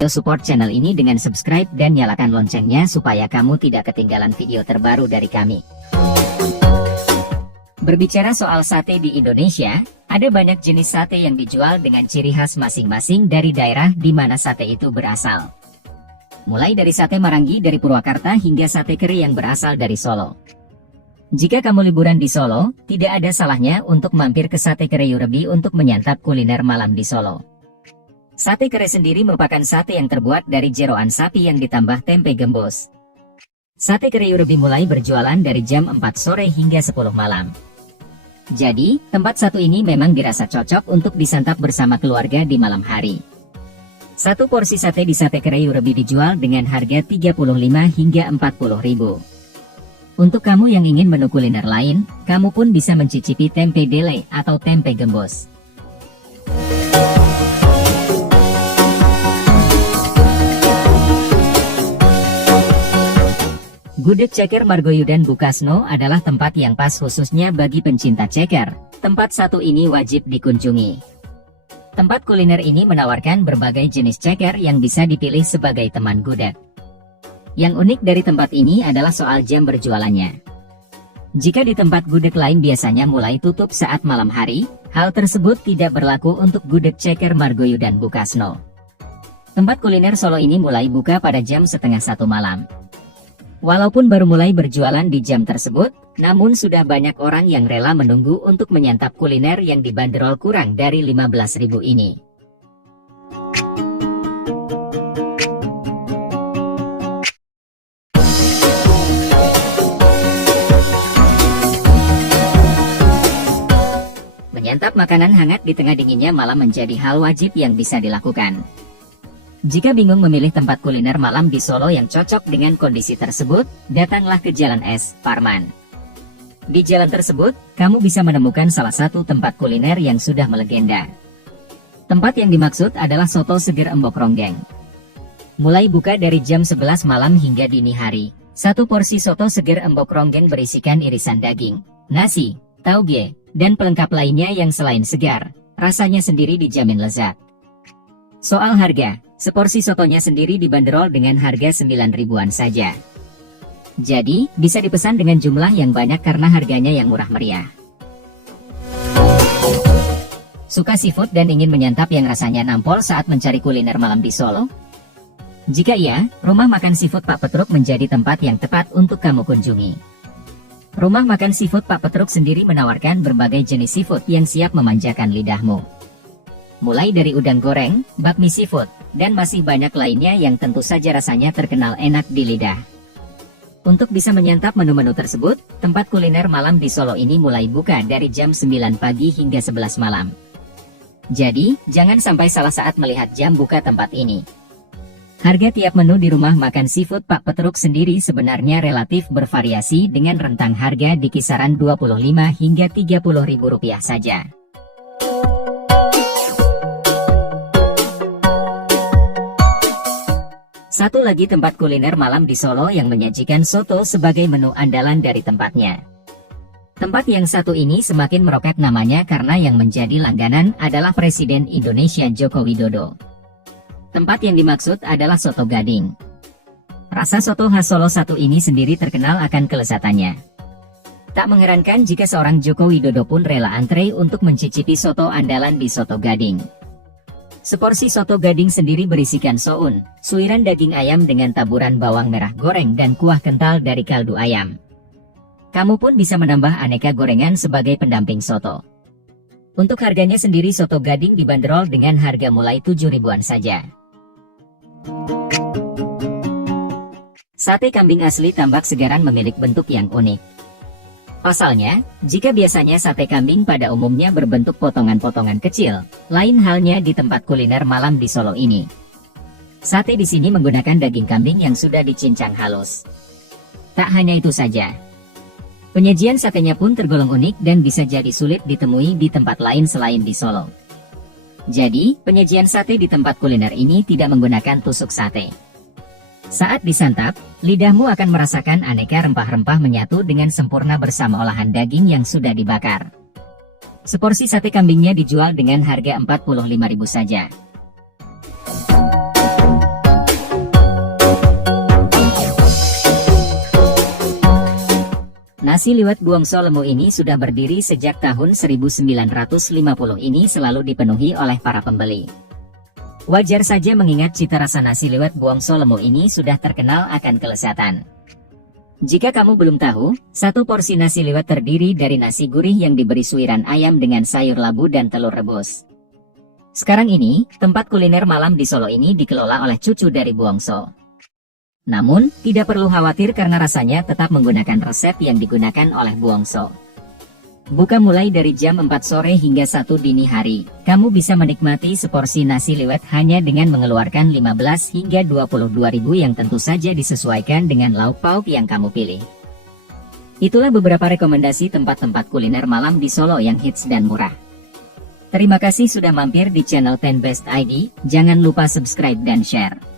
Support channel ini dengan subscribe dan nyalakan loncengnya supaya kamu tidak ketinggalan video terbaru dari kami. Berbicara soal sate di Indonesia, ada banyak jenis sate yang dijual dengan ciri khas masing-masing dari daerah di mana sate itu berasal. Mulai dari sate Marangi dari Purwakarta hingga sate keri yang berasal dari Solo. Jika kamu liburan di Solo, tidak ada salahnya untuk mampir ke Sate Kere Yurebi untuk menyantap kuliner malam di Solo. Sate kere sendiri merupakan sate yang terbuat dari jeroan sapi yang ditambah tempe gembus. Sate kere Yurebi mulai berjualan dari jam 4 sore hingga 10 malam. Jadi, tempat satu ini memang dirasa cocok untuk disantap bersama keluarga di malam hari. Satu porsi sate di Sate Kere Yurebi dijual dengan harga 35 hingga 40 ribu. Untuk kamu yang ingin menu kuliner lain, kamu pun bisa mencicipi tempe dele atau tempe gembus. Gudeg Ceker Margoyudan Bukasno adalah tempat yang pas khususnya bagi pencinta ceker. Tempat satu ini wajib dikunjungi. Tempat kuliner ini menawarkan berbagai jenis ceker yang bisa dipilih sebagai teman gudeg. Yang unik dari tempat ini adalah soal jam berjualannya. Jika di tempat gudeg lain biasanya mulai tutup saat malam hari, hal tersebut tidak berlaku untuk Gudeg Ceker Margoyudan Bukasno. Tempat kuliner Solo ini mulai buka pada jam setengah 1 malam. Walaupun baru mulai berjualan di jam tersebut, namun sudah banyak orang yang rela menunggu untuk menyantap kuliner yang dibanderol kurang dari 15.000 ini. Menyantap makanan hangat di tengah dinginnya malam menjadi hal wajib yang bisa dilakukan. Jika bingung memilih tempat kuliner malam di Solo yang cocok dengan kondisi tersebut, datanglah ke Jalan Es, Parman. Di jalan tersebut, kamu bisa menemukan salah satu tempat kuliner yang sudah melegenda. Tempat yang dimaksud adalah Soto Seger Embok Ronggeng. Mulai buka dari jam 11 malam hingga dini hari. Satu porsi soto seger Embok Ronggeng berisikan irisan daging, nasi, tauge, dan pelengkap lainnya yang selain segar, rasanya sendiri dijamin lezat. Soal harga, seporsi sotonya sendiri dibanderol dengan harga 9 ribuan saja. Jadi, bisa dipesan dengan jumlah yang banyak karena harganya yang murah meriah. Suka seafood dan ingin menyantap yang rasanya nampol saat mencari kuliner malam di Solo? Jika iya, Rumah Makan Seafood Pak Petruk menjadi tempat yang tepat untuk kamu kunjungi. Rumah Makan Seafood Pak Petruk sendiri menawarkan berbagai jenis seafood yang siap memanjakan lidahmu. Mulai dari udang goreng, bakmi seafood, dan masih banyak lainnya yang tentu saja rasanya terkenal enak di lidah. Untuk bisa menyantap menu-menu tersebut, tempat kuliner malam di Solo ini mulai buka dari jam 9 pagi hingga 11 malam. Jadi, jangan sampai salah saat melihat jam buka tempat ini. Harga tiap menu di Rumah Makan Seafood Pak Petruk sendiri sebenarnya relatif bervariasi dengan rentang harga di kisaran 25 hingga 30 ribu rupiah saja. Satu lagi tempat kuliner malam di Solo yang menyajikan soto sebagai menu andalan dari tempatnya. Tempat yang satu ini semakin meroket namanya karena yang menjadi langganan adalah Presiden Indonesia Joko Widodo. Tempat yang dimaksud adalah Soto Gading. Rasa soto khas Solo satu ini sendiri terkenal akan kelezatannya. Tak mengherankan jika seorang Joko Widodo pun rela antre untuk mencicipi soto andalan di Soto Gading. Seporsi soto gading sendiri berisikan soun, suiran daging ayam dengan taburan bawang merah goreng dan kuah kental dari kaldu ayam. Kamu pun bisa menambah aneka gorengan sebagai pendamping soto. Untuk harganya sendiri soto gading dibanderol dengan harga mulai 7 ribuan saja. Sate kambing asli Tambak Segaran memiliki bentuk yang unik. Pasalnya, jika biasanya sate kambing pada umumnya berbentuk potongan-potongan kecil, lain halnya di tempat kuliner malam di Solo ini. Sate di sini menggunakan daging kambing yang sudah dicincang halus. Tak hanya itu saja. Penyajian satenya pun tergolong unik dan bisa jadi sulit ditemui di tempat lain selain di Solo. Jadi, penyajian sate di tempat kuliner ini tidak menggunakan tusuk sate. Saat disantap, lidahmu akan merasakan aneka rempah-rempah menyatu dengan sempurna bersama olahan daging yang sudah dibakar. Seporsi sate kambingnya dijual dengan harga 45.000 saja. Nasi liwet Buongso Lemu ini sudah berdiri sejak tahun 1950 ini selalu dipenuhi oleh para pembeli. Wajar saja mengingat cita rasa nasi liwet Buongso Lemu ini sudah terkenal akan kelezatan. Jika kamu belum tahu, satu porsi nasi liwet terdiri dari nasi gurih yang diberi suiran ayam dengan sayur labu dan telur rebus. Sekarang ini, tempat kuliner malam di Solo ini dikelola oleh cucu dari Buongso. Namun, tidak perlu khawatir karena rasanya tetap menggunakan resep yang digunakan oleh Buongso. Buka mulai dari jam 4 sore hingga 1 dini hari. Kamu bisa menikmati seporsi nasi liwet hanya dengan mengeluarkan 15 hingga 22 ribu yang tentu saja disesuaikan dengan lauk pauk yang kamu pilih. Itulah beberapa rekomendasi tempat-tempat kuliner malam di Solo yang hits dan murah. Terima kasih sudah mampir di channel 10 Best ID, jangan lupa subscribe dan share.